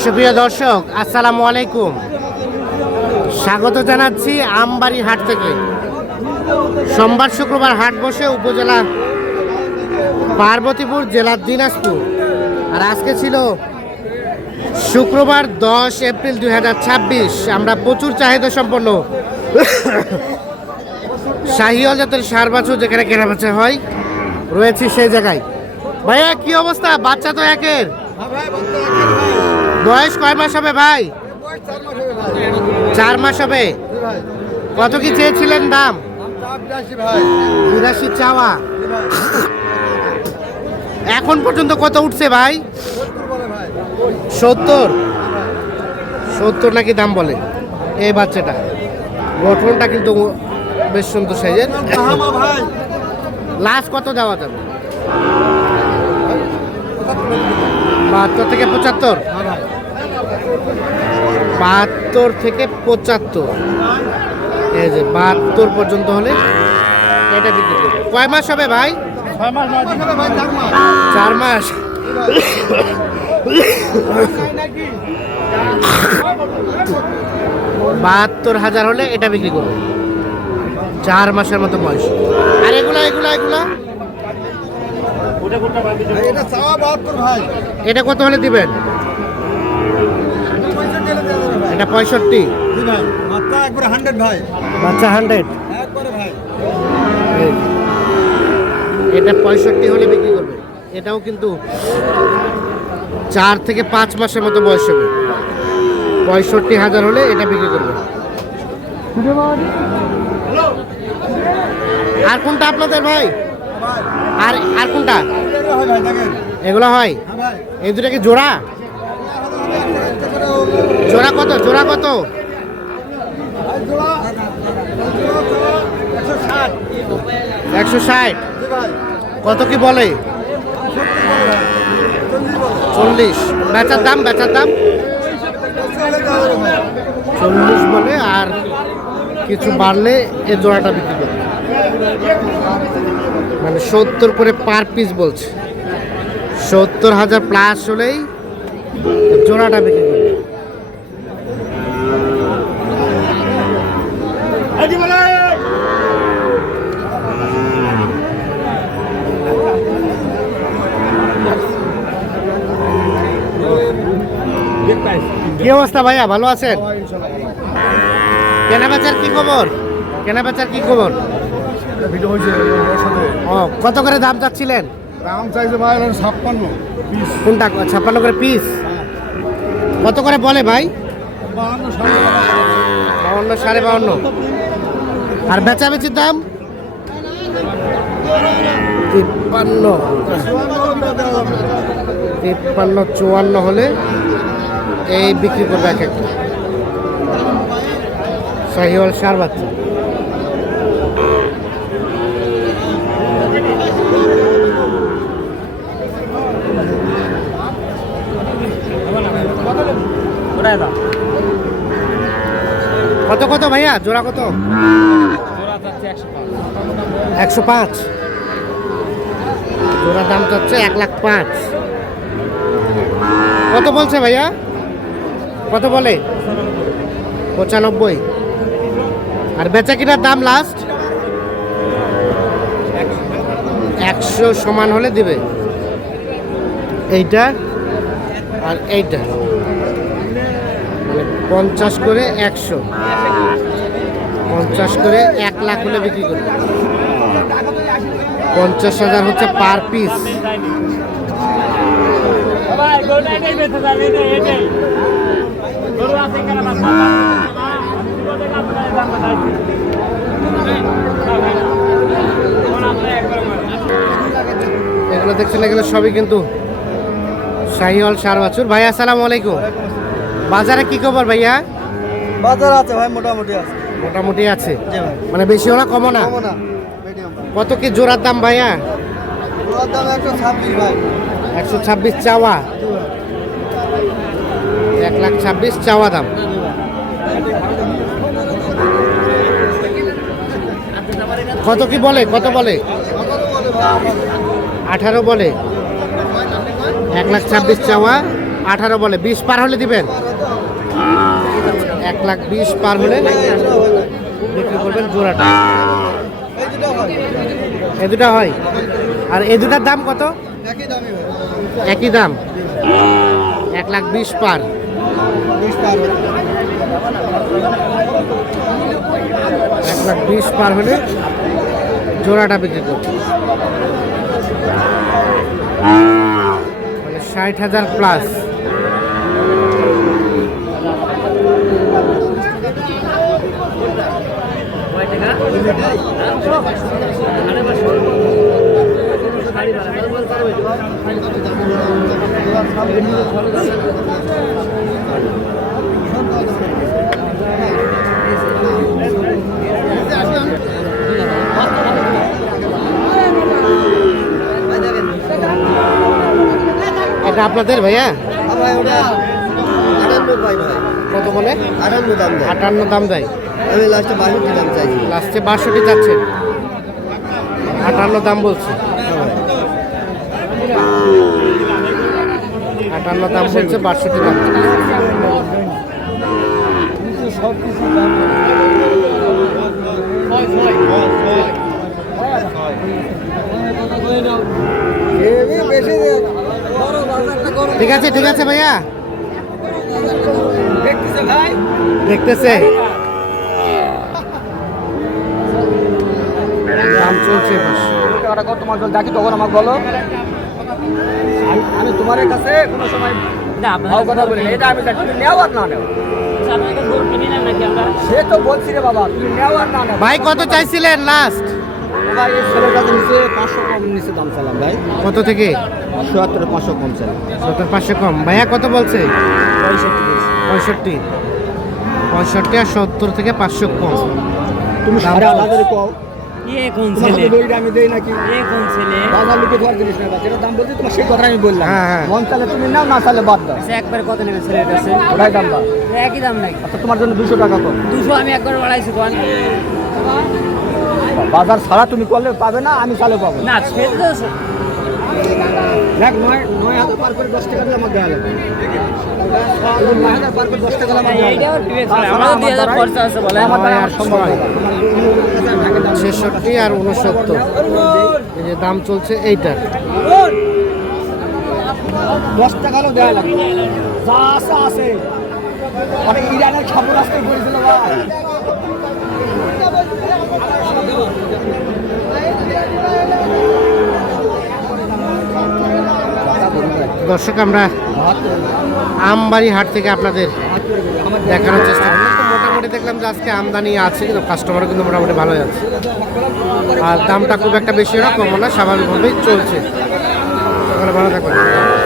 সুপ্রিয় দর্শক, আসসালামু আলাইকুম। স্বাগত জানাচ্ছি আমবাড়ি হাট থেকে। সোমবার শুক্রবার হাট বসে উপজেলা পার্বতীপুর, জেলা দিনাজপুর। আর আজকে ছিল শুক্রবার 10 এপ্রিল 2026। আমরা প্রচুর চাহিদা সম্পন্ন শাহিওয়াল জাতের ষাঁড় বাছুর যেখানে কেনাবেচা হয় রয়েছি সেই জায়গায়। ভাইয়া কি অবস্থা? বাচ্চা তো একের, বয়স কয় মাস হবে ভাই? 4 মাস হবে। কত কি চেয়েছিলেন দাম? 82 চাওয়া। এখন পর্যন্ত কত উঠছে ভাই? 70 নাকি দাম বলে। এই বাচ্চাটা গঠনটা কিন্তু বেশ সুন্দর সাইজের। লাস্ট কত দেওয়া যাবে? 72 থেকে 75। 72 থেকে 75। এই যে 72 পর্যন্ত হলে এটা বিক্রি করবে। কয় মাস হবে ভাই? 4 মাস। 72,000 হলে এটা বিক্রি করবে। 4 মাসের মতো বয়স। আর এগুলা এটা কত হলে দিবেন? এটা 65। বাচ্চা 100। এটা 65 হলে বিক্রি করবে। এটাও কিন্তু 4 থেকে 5 মাসের মতো বয়স হবে। 65,000 হলে এটা বিক্রি করবে। আর কোনটা আপনাদের ভাই? আর কোনটা? এগুলো হয়। এই দুটা কি জোড়া? জোড়া কত? 160। কত কি বলে? 40। বেচার দাম 40 বলে। আর কিছু বাড়লে এই জোড়াটা বিক্রি করবে। মানে 70 করে পার পিস বলছে। 70,000 প্লাস হলেই জোড়াটা বিক্রি করবে। কি অবস্থা ভাইয়া, ভালো আছেন? কেনাবেচার কি খবর? ও, কত করে দাম চাচ্ছিলেন? দাম চাইছে ভাই 56 পিস। কোনটা 56 করে পিস? কত করে বলে ভাই? 52, 52.5। আর বেচাবেচির দাম 53, 54 হলে এই বিক্রি করবে এক একটা শাহিওয়াল ষাঁড় বাচ্চা। কত ভাইয়া জোড়া কত? 105। জোড়া দাম চাচ্ছে 1,05,000। কত বলছে ভাইয়া? কত বলে? 95। আর বেচা কিনার দাম লাস্ট 100 সমান হলে দিবে। এইটা আর এইটা মানে 50 করে 100, 50 করে 1 লাখ হলে বিক্রি করবে। 50,000 হচ্ছে পার পিস। এগুলো দেখছেন, এগুলো সবই কিন্তু শাহিওয়াল ষাঁড় বাছুর। ভাই আসসালামু আলাইকুম। বাজারে কি খবর ভাইয়া? বাজার আছে ভাই, মোটামুটি আছে। মানে বেশিও না কমও না। কত কি জোড়ার দাম ভাইয়া? 126 ভাই। 126 চাওয়া। 1,26,000 চাওয়া দাম। কত কি বলে? 18 বলে। 1,26,000 চাওয়া, 18 বলে, 20 পার হলে দিবেন। 1,20,000 পার হলে বিক্রি করবেন জোড়াটা। এ দুটা হয়। আর এই দুটার দাম কত? একই দাম, 1,20,000 পার। 1,20,000 পার হলে জোড়াটা বিক্রি করবে, মানে 60,000 প্লাস। এটা আপনাদের ভাইয়া? কত বলে? 58 দাম দেয়। আমি লাস্টে 62 দাম চাইছি। লাস্টে 62 যাচ্ছে, 58 দাম বলছে। 58 দাম বলছে, 62 দাম। ঠিক আছে, ঠিক আছে ভাইয়া, দেখতেছে। দাম চলছে তোমার দেখি তখন আমাকে বলো। আমি তোমার কাছে কোনো সময় ভাও কথা বলি না। এটা আমি জানি, তুমি নেও আর না নেও। সে তো বলছি রে বাবা, তুমি নেও আর না নেও। ভাই কত চাইছিলেন লাস্ট? ভাই এই ছেলেটাকে নিচে 500 কম নিচে দাম চালাম ভাই। কত থেকে? ৭৭ 500 কম চালাম। ৭০-৫০০ কম। ভাইয়া কত বলছে? 65 65 আর 70 থেকে 500 কম। তুমি 8,500 কও। এখন তোমাকে ছেলে দইটা আমি দেই নাকি? এখন ছেলে বাজার লুকে ধর জিনিস না, যেটা দাম বলছি তোমার সেই কথা আমি বললাম। হ্যাঁ, হ্যাঁ। মন চালে তুমি নাও, না চালে বাদ দাও। আচ্ছা একবার কত নেবে ছেলের কাছে? ওটাই দাম দাও। একই দাম নাকি? আচ্ছা তোমার জন্য 200 টাকা কম। 200 আমি একবার বাড়াইছি কোন বাজার ছাড়া তুমি করলে পাবে না, আমি চালে পাবো না সে তো দেখ 9,000 পার করে 10 টাকা দিলে আমার দেওয়া লাগবে। 9,000 পার করে 10 টাকা দিলে আমার দেওয়া এইটা লাগবে। আর বিবেক করে আমরা 2000 খরচা আছে বলে আমার দ্বারা আর সম্ভব ছয়। না। তোমার 66 আর 69, এই যে দাম চলছে এইটার। 10 টাকা হলেও দেওয়া লাগবে। যা আছে আছে। অনেক ইরানের খবর আসতে পড়েছিল ভাই। দর্শক, আমরা আমবাড়ি হাট থেকে আপনাদের দেখানোর চেষ্টা করলাম। তো মোটামুটি দেখলাম যে আজকে আমদানি আছে, কিন্তু কাস্টমারও কিন্তু মোটামুটি ভালোই আছে। আর দামটা খুব একটা বেশি না, কমও না, স্বাভাবিকভাবেই চলছে। ভালো থাকবেন।